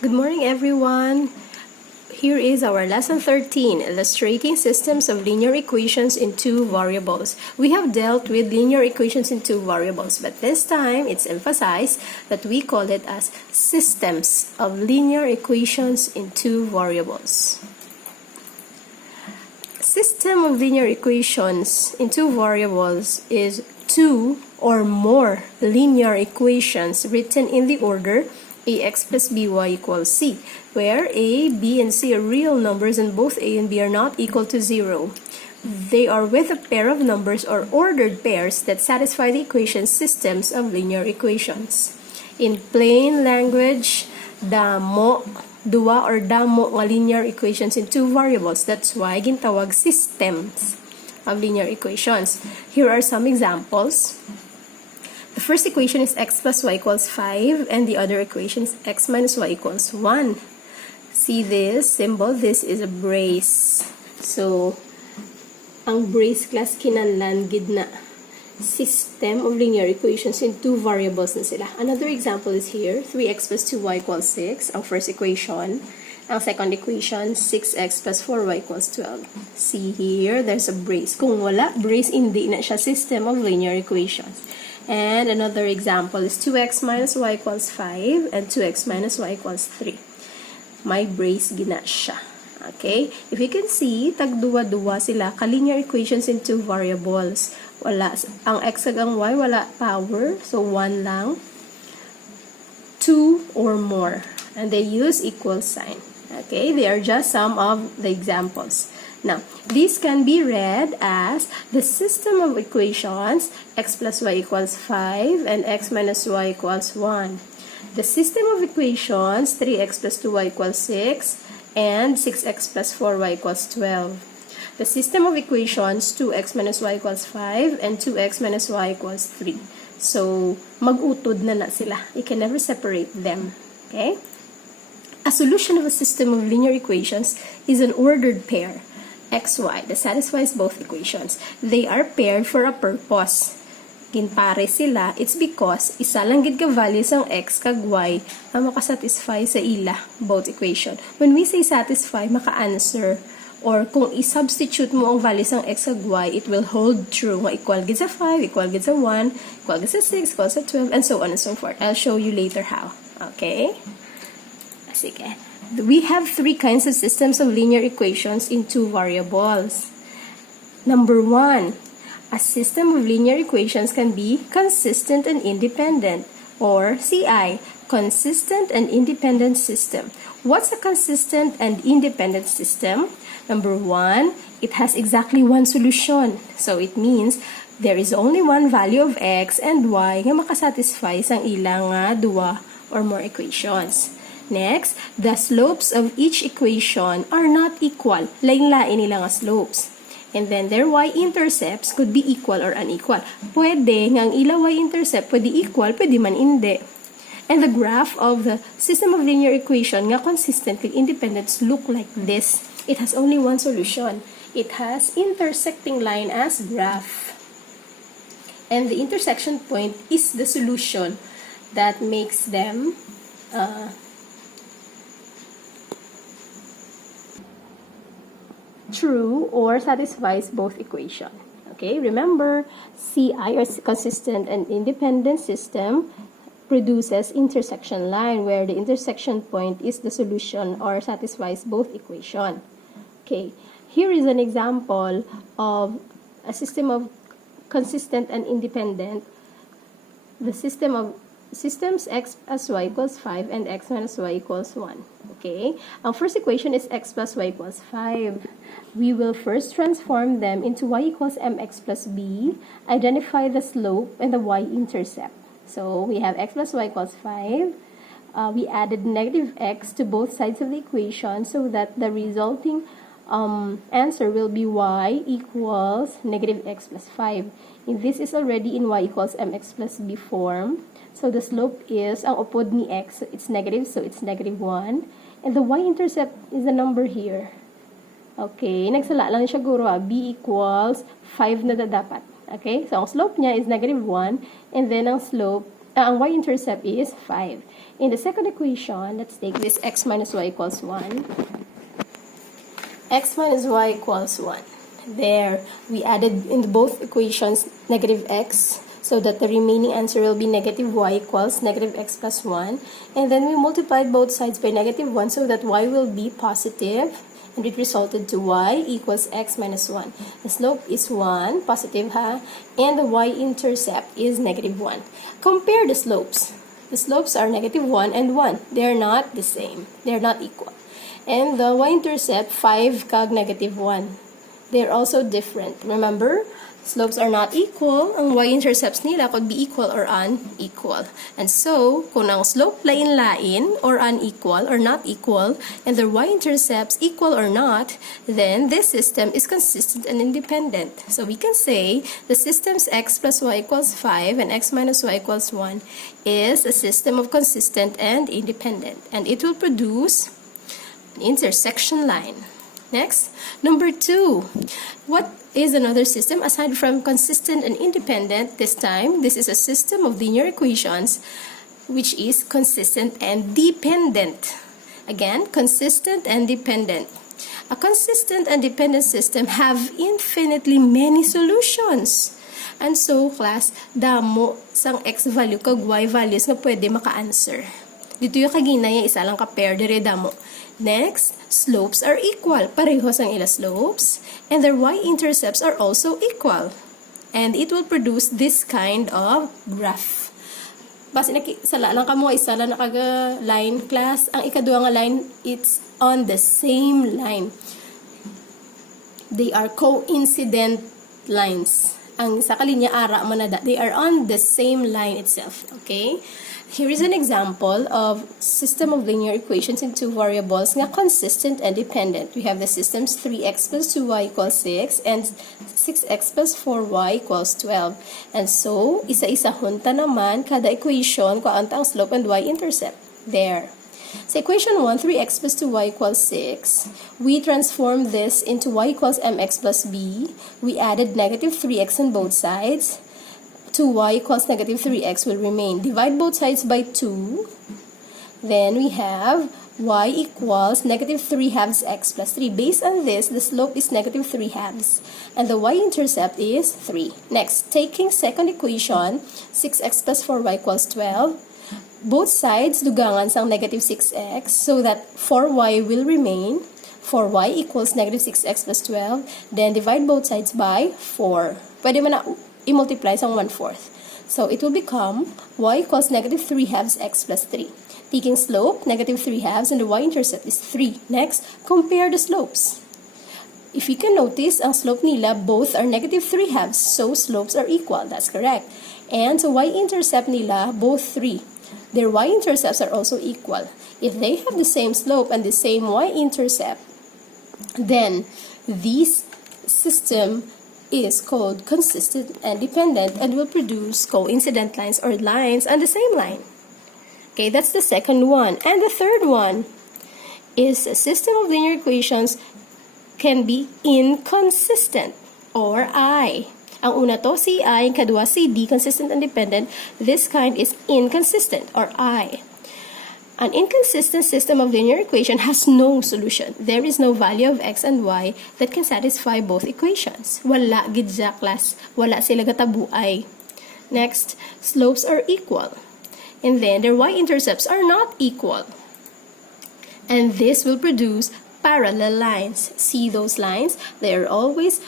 Good morning, everyone. Here is our lesson 13, illustrating systems of linear equations in two variables. We have dealt with linear equations in two variables, but this time it's emphasized that we call it as systems of linear equations in two variables. System of linear equations in two variables is two or more linear equations written in the order ax plus by equals c, where a, b, and c are real numbers and both a and b are not equal to 0. They are with a pair of numbers or ordered pairs that satisfy the equation systems of linear equations. In plain language, damo duwa or damo nga linear equations in two variables. That's why gintawag systems of linear equations. Here are some examples. The first equation is x plus y equals 5, and the other equation is x minus y equals 1. See this symbol? This is a brace. So, ang brace class kinahanglan gid na system of linear equations in two variables na sila. Another example is here, 3x plus 2y equals 6, ang first equation. Ang second equation, 6x plus 4y equals 12. See here, there's a brace. Kung wala brace, hindi na siya system of linear equations. And another example is 2x minus y equals 5 and 2x minus y equals 3. May brace gina siya. Okay? If you can see, tagduwa-duwa sila ka-linear equations in two variables. Wala, ang x ag ang y, wala power. So, 1 lang. 2 or more. And they use equal sign. Okay? They are just some of the examples. Now, these can be read as the system of equations x plus y equals 5 and x minus y equals 1. The system of equations 3x plus 2y equals 6 and 6x plus 4y equals 12. The system of equations 2x minus y equals 5 and 2x minus y equals 3. So, mag-utod na sila. You can never separate them. Okay? A solution of a system of linear equations is an ordered pair xy that satisfies both equations. They are paired for a purpose. Ginpare sila, it's because isa lang gid ka values ang x kag y ang makasatisfy sa ila, both equation. When we say satisfy, maka-answer, or kung i-substitute mo ang values ng x kag y, it will hold true. Equal gid sa 5, equal gid sa 1, equal gid sa 6, equal sa 12, and so on and so forth. I'll show you later how. Okay? Sige. We have three kinds of systems of linear equations in two variables. Number 1, a system of linear equations can be consistent and independent, or CI, consistent and independent system. What's a consistent and independent system? Number 1, it has exactly one solution. So it means there is only one value of x and y nga makasatisfy sang ilang nga duwa or more equations. Next, the slopes of each equation are not equal. Lain-lain nila nga slopes. And then their y-intercepts could be equal or unequal. Pwede nga ang ila y-intercept, pwede equal, pwede man hindi. And the graph of the system of linear equation nga consistently independent look like this. It has only one solution. It has intersecting line as graph. And the intersection point is the solution that makes them true or satisfies both equation. Okay, remember, CI or consistent and independent system produces intersection line where the intersection point is the solution or satisfies both equation. Okay, here is an example of a system of consistent and independent. The systems x plus y equals 5 and x minus y equals 1. Okay? Our first equation is x plus y equals 5. We will first transform them into y equals mx plus b, identify the slope and the y-intercept. So, we have x plus y equals 5. We added negative x to both sides of the equation so that the resulting answer will be y equals negative x plus 5. And this is already in y equals mx plus b form. So, the slope is, ang upod ni x, it's negative, so it's negative 1. And the y-intercept is the number here. Okay, nagsala lang siya guro, b equals 5 na dapat. Okay, so ang slope niya is negative 1, and then ang slope Ang y-intercept is 5. In the second equation, let's take this x minus y equals 1. X minus y equals 1. There, we added in both equations negative x, so that the remaining answer will be negative y equals negative x plus 1. And then we multiplied both sides by negative 1 so that y will be positive, and it resulted to y equals x minus 1. The slope is 1, positive ha, and the y-intercept is negative 1. Compare the slopes. The slopes are negative 1 and 1. They are not the same. They are not equal. And the y-intercept, 5 kag negative 1. They're also different. Remember, slopes are not equal. Ang y-intercepts nila could be equal or unequal. And so, kung ang slope lain-lain or unequal or not equal, and their y-intercepts equal or not, then this system is consistent and independent. So we can say the system's x plus y equals 5 and x minus y equals 1 is a system of consistent and independent. And it will produce an intersection line. Next, number 2. What is another system aside from consistent and independent? This time, this is a system of linear equations which is consistent and dependent. Again, consistent and dependent. A consistent and dependent system have infinitely many solutions. And so, class, damo sang x value kag y values nga pwede maka-answer. Dito yung kaginaya, isa lang ka-pair, dire damo. Next, slopes are equal. Parehos ang ila slopes. And their y-intercepts are also equal. And it will produce this kind of graph. Basta sala lang kamo, isa lang nakaga line class. Ang ikaduha nga line, it's on the same line. They are coincident lines. Ang isa ka linya ara manada, they are on the same line itself. Okay? Here is an example of system of linear equations in two variables nga consistent and dependent. We have the systems 3x plus 2y equals 6 and 6x plus 4y equals 12. And so, isa-isa hunta naman kada equation kung ang slope and y-intercept. There. Sa equation 1, 3x plus 2y equals 6. We transformed this into y equals mx plus b. We added negative 3x on both sides. 2y equals negative 3x will remain. Divide both sides by 2. Then we have y equals negative 3 halves x plus 3. Based on this, the slope is negative 3 halves. And the y-intercept is 3. Next, taking second equation, 6x plus 4y equals 12. Both sides dugangan sang negative 6x so that 4y will remain. 4y equals negative 6x plus 12. Then divide both sides by 4. Pwede man na i-multiply sang 1/4. So, it will become y equals negative 3 halves x plus 3. Taking slope, negative 3 halves, and the y-intercept is 3. Next, compare the slopes. If you can notice, ang slope nila, both are negative 3 halves, so slopes are equal. That's correct. And so, y-intercept nila, both 3. Their y-intercepts are also equal. If they have the same slope and the same y-intercept, then this system is called consistent and dependent and will produce coincident lines or lines on the same line. Okay, that's the second one. And the third one is a system of linear equations can be inconsistent or I. Ang una to, si I, ang kadua, si D, consistent and dependent. This kind is inconsistent or I. An inconsistent system of linear equation has no solution. There is no value of x and y that can satisfy both equations. Wala gid sa class. Wala sila gatabuay. Next, slopes are equal. And then their y-intercepts are not equal. And this will produce parallel lines. See those lines? They are always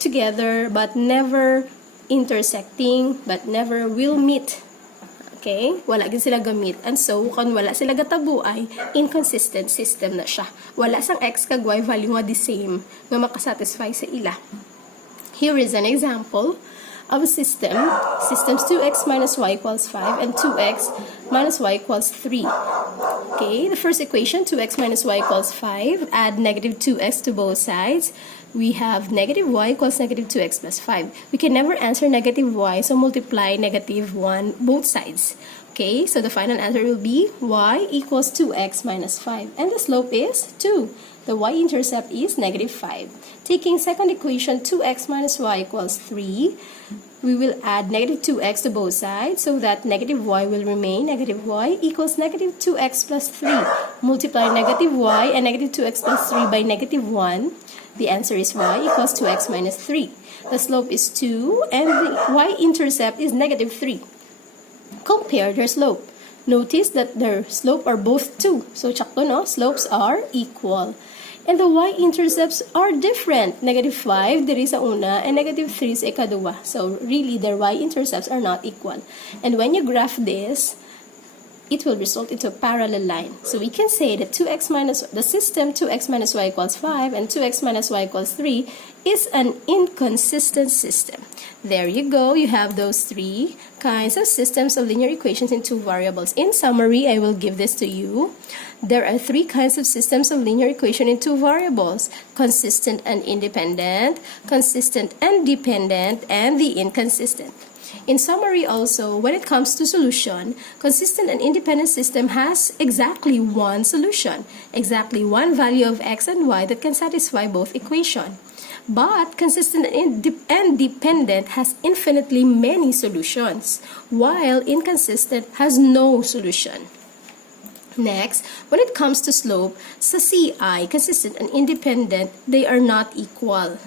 together but never intersecting but never will meet. Okay? Wala gid sila gamit. And so, kung wala sila gatabu ay inconsistent system na siya. Wala sang x kag y value nga the same nga makasatisfy sa ila. Here is an example of a system. Systems 2x minus y equals 5 and 2x minus y equals 3. Okay, the first equation, 2x minus y equals 5. Add negative 2x to both sides. We have negative y equals negative 2x plus 5. We can never answer negative y, so multiply negative 1 both sides. Okay, so the final answer will be y equals 2x minus 5. And the slope is 2. The y-intercept is negative 5. Taking second equation, 2x minus y equals 3. we will add negative 2x to both sides so that negative y will remain. Negative y equals negative 2x plus 3. Multiply negative y and negative 2x plus 3 by negative 1. The answer is y equals 2x minus 3. The slope is 2 and the y-intercept is negative 3. Compare their slope. Notice that their slope are both 2. So, tsakto no? Slopes are equal. And the y-intercepts are different. Negative 5 diri sa una and negative 3 sa ikaduwa. So, really, their y-intercepts are not equal. And when you graph this, it will result into a parallel line. So, we can say that the system 2x minus y equals 5 and 2x minus y equals 3 is an inconsistent system. There you go. You have those three kinds of systems of linear equations in two variables. In summary, I will give this to you. There are three kinds of systems of linear equation in two variables: consistent and independent, consistent and dependent, and the inconsistent. In summary also, when it comes to solution, consistent and independent system has exactly one solution, exactly one value of x and y that can satisfy both equations. But consistent and dependent has infinitely many solutions, while inconsistent has no solution. Next, when it comes to slope, sa CI, consistent and independent, they are not equal.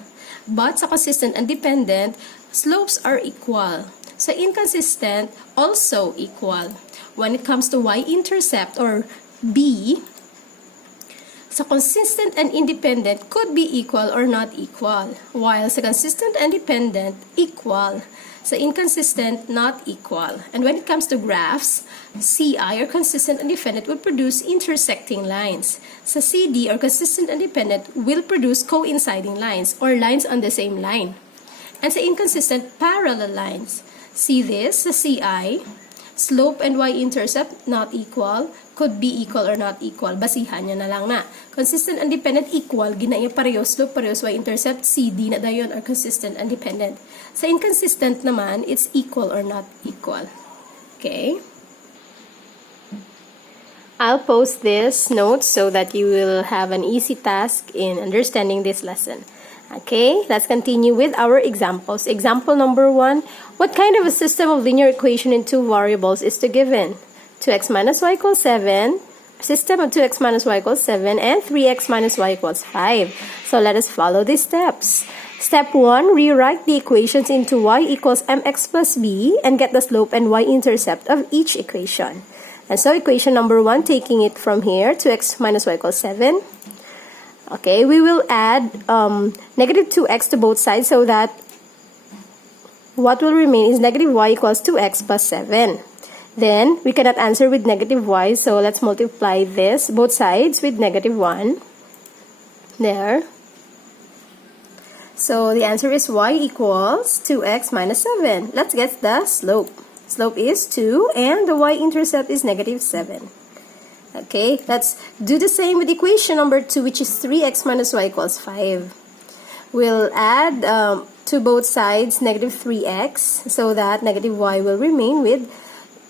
But sa consistent and dependent, slopes are equal. Sa inconsistent, also equal. When it comes to y-intercept or B, sa consistent and independent could be equal or not equal, while sa consistent and dependent, equal. Sa inconsistent, not equal. And when it comes to graphs, CI or consistent and dependent will produce intersecting lines. Sa CD or consistent and dependent will produce coinciding lines or lines on the same line. And sa inconsistent, parallel lines. See this, sa CI, slope and y-intercept not equal, could be equal or not equal. Basihan nyo na lang na. Consistent and dependent equal, ginaya pareho slope, pareho y-intercept, CD na dayon or consistent and dependent. Sa inconsistent naman, it's equal or not equal. Okay? I'll post this notes so that you will have an easy task in understanding this lesson. Okay, let's continue with our examples. Example number 1. What kind of a system of linear equation in two variables is to given? 2x minus y equals 7. System of 2x minus y equals 7 and 3x minus y equals 5. So let us follow these steps. Step 1. Rewrite the equations into y equals mx plus b and get the slope and y-intercept of each equation. And so equation number 1, taking it from here, 2x minus y equals 7. Okay, we will add negative 2x to both sides so that what will remain is negative y equals 2x plus 7. Then, we cannot answer with negative y, so let's multiply this, both sides, with negative 1. There. So, the answer is y equals 2x minus 7. Let's get the slope. Slope is 2 and the y-intercept is negative 7. Okay, let's do the same with equation number 2, which is 3x minus y equals 5. We'll add to both sides negative 3x so that negative y will remain with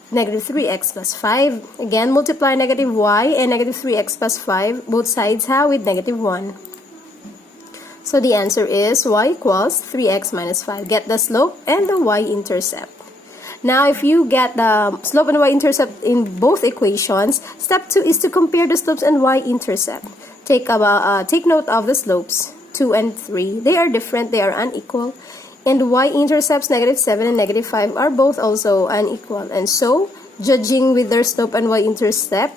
negative 3x plus 5. Again, multiply negative y and negative 3x plus 5, both sides with negative 1. So the answer is y equals 3x minus 5. Get the slope and the y-intercept. Now, if you get the slope and y-intercept in both equations, step 2 is to compare the slopes and y-intercept. Take note of the slopes, 2 and 3. They are different, they are unequal. And y-intercepts, negative 7 and negative 5, are both also unequal. And so, judging with their slope and y-intercept,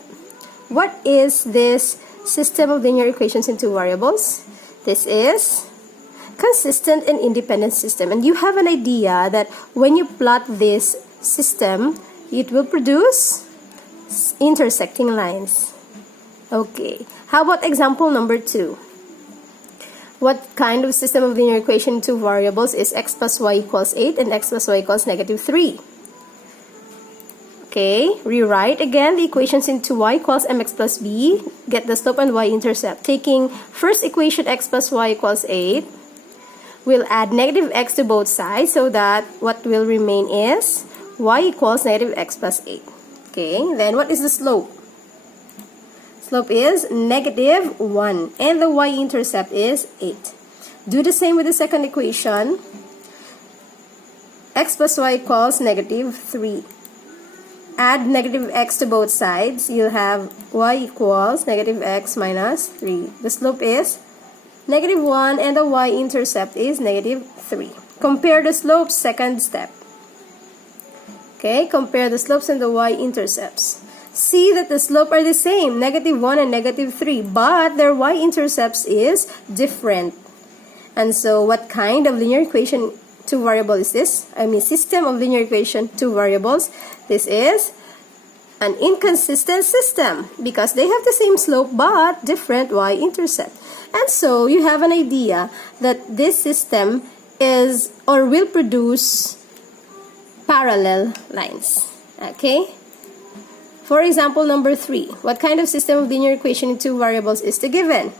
what is this system of linear equations in two variables? This is consistent and independent system. And you have an idea that when you plot this system, it will produce intersecting lines. Okay. How about example number 2? What kind of system of linear equation in two variables is x plus y equals 8 and x plus y equals negative 3? Okay. Rewrite again the equations into y equals mx plus b. Get the slope and y-intercept. Taking first equation x plus y equals 8. We'll add negative x to both sides so that what will remain is y equals negative x plus 8. Okay, then what is the slope? Slope is negative 1 and the y-intercept is 8. Do the same with the second equation. x plus y equals negative 3. Add negative x to both sides. You'll have y equals negative x minus 3. The slope is negative 1 and the y-intercept is negative 3. Compare the slopes, second step. Okay, compare the slopes and the y-intercepts. See that the slope are the same, negative 1 and negative 3, but their y-intercepts is different. And so what kind of linear equation two variable is this? System of linear equation two variables. This is an inconsistent system because they have the same slope but different y-intercept. And so you have an idea that this system is or will produce parallel lines. Okay? For example, number 3. What kind of system of linear equation in two variables is the given?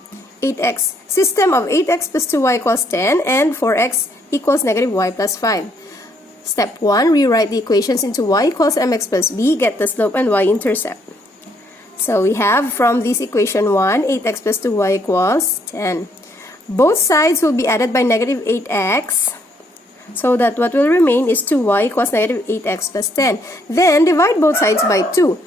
8x. System of 8x plus 2y equals 10 and 4x equals negative y plus 5. Step 1. Rewrite the equations into y equals mx plus b. Get the slope and y-intercept. So we have from this equation 1, 8x plus 2y equals 10. Both sides will be added by negative 8x. So that what will remain is 2y equals negative 8x plus 10. Then, divide both sides by 2.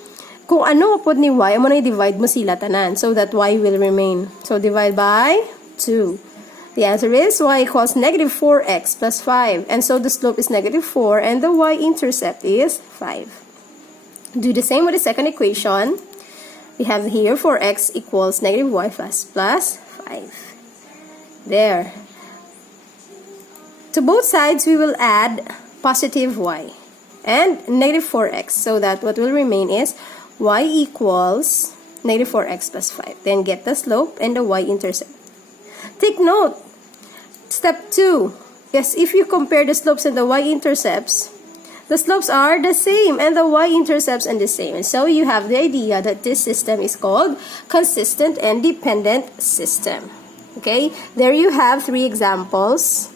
Kung ano upod ni y, amo na i-divide mo sila tanan. So that y will remain. So, divide by 2. The answer is y equals negative 4x plus 5. And so, the slope is negative 4 and the y-intercept is 5. Do the same with the second equation. We have here 4x equals negative y plus 5. There. To both sides, we will add positive y and negative 4x. So that what will remain is y equals negative 4x plus 5. Then get the slope and the y-intercept. Take note, step 2. Yes, if you compare the slopes and the y-intercepts, the slopes are the same and the y-intercepts are the same. And so you have the idea that this system is called consistent and dependent system. Okay, there you have 3 examples.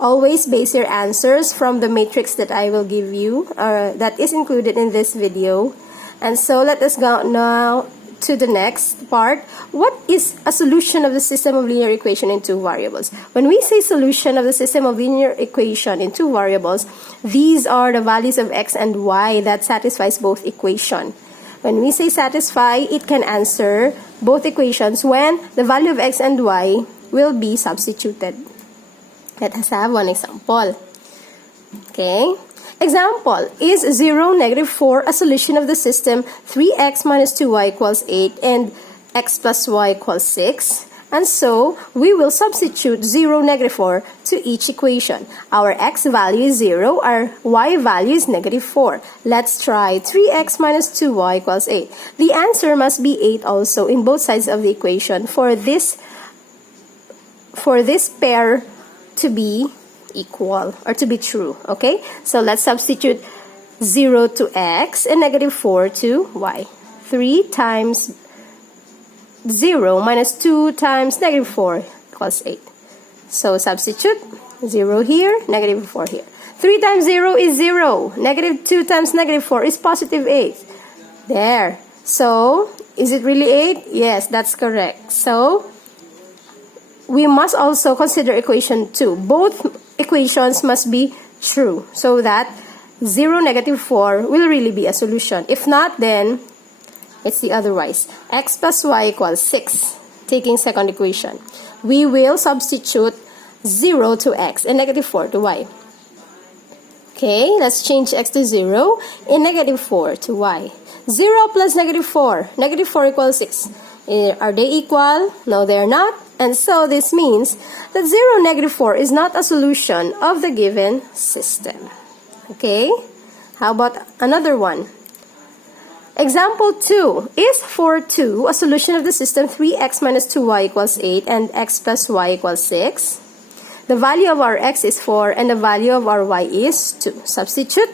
Always base your answers from the matrix that I will give you, that is included in this video. And so let us go now to the next part. What is a solution of the system of linear equation in two variables? When we say solution of the system of linear equation in two variables, these are the values of x and y that satisfies both equation. When we say satisfy, it can answer both equations when the value of x and y will be substituted. Let us have one example. Okay. Example, is 0, negative 4 a solution of the system 3x minus 2y equals 8 and x plus y equals 6? And so, we will substitute 0, negative 4 to each equation. Our x value is 0, our y value is negative 4. Let's try 3x minus 2y equals 8. The answer must be 8 also in both sides of the equation for this pair to be equal or to be true. Okay, so let's substitute 0 to x and negative 4 to y. 3 times 0 minus 2 times negative 4 equals 8. So substitute 0 here, negative 4 here. 3 times 0 is 0. Negative 2 times negative 4 is positive 8. There. So, is it really 8? Yes, that's correct. So, we must also consider equation 2. Both equations must be true so that 0, negative 4 will really be a solution. If not, then it's the otherwise. X plus y equals 6. Taking second equation. We will substitute 0 to x and negative 4 to y. Okay, let's change x to 0 and negative 4 to y. 0 plus negative 4. Negative 4 equals 6. Are they equal? No, they are not. And so this means that 0, negative 4 is not a solution of the given system. Okay? How about another one? Example 2. Is 4, 2 a solution of the system 3x minus 2y equals 8 and x plus y equals 6? The value of our x is 4 and the value of our y is 2. Substitute.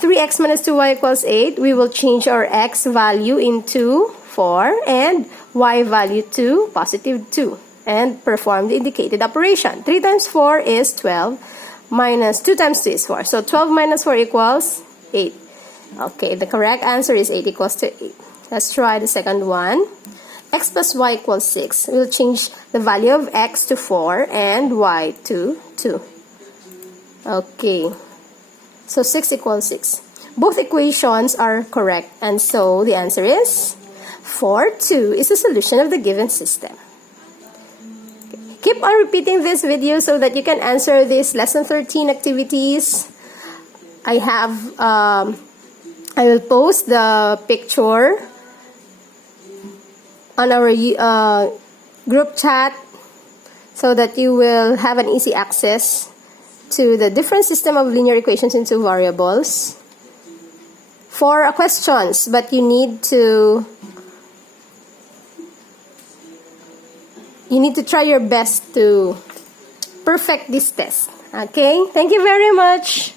3x minus 2y equals 8. We will change our x value into 4 and y value to positive 2. And perform the indicated operation. 3 times 4 is 12, minus 2 times 2 is 4. So 12 minus 4 equals 8. Okay, the correct answer is 8 equals to 8. Let's try the second one. X plus y equals 6. We'll change the value of x to 4 and y to 2. Okay. So 6 equals 6. Both equations are correct, and so the answer is 4, 2 is the solution of the given system. Keep on repeating this video so that you can answer these lesson 13 activities. I will post the picture on our group chat so that you will have an easy access to the different system of linear equations in two variables. 4 questions, but you need to try your best to perfect this test. Okay? Thank you very much.